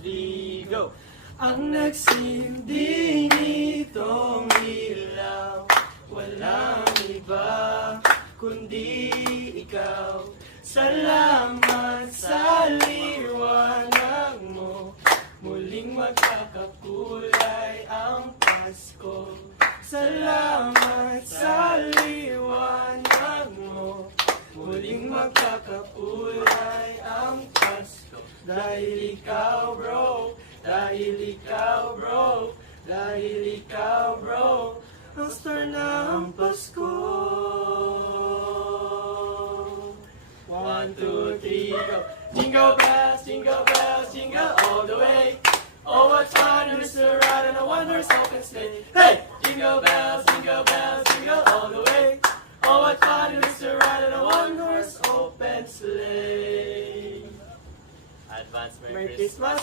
three, go! Ang nagsinding itong ilaw, walang iba kundi ikaw. Salamat sa liwanag mo, muling magkakakulay ang Pasko. Salamat sa liwanag mo, muling magkakakulay ang Pasko. Dahil ikaw bro, dahil ikaw bro, dahil ikaw bro, ang star ng Pasko. 1, 2, 3, go! Jingle bells, jingle all the way. Oh, what fun it is to ride in a one-horse open sleigh. Hey! Jingle bells, jingle all the way. Oh, what fun it is to ride in a one-horse open sleigh. Advance Merry Christmas!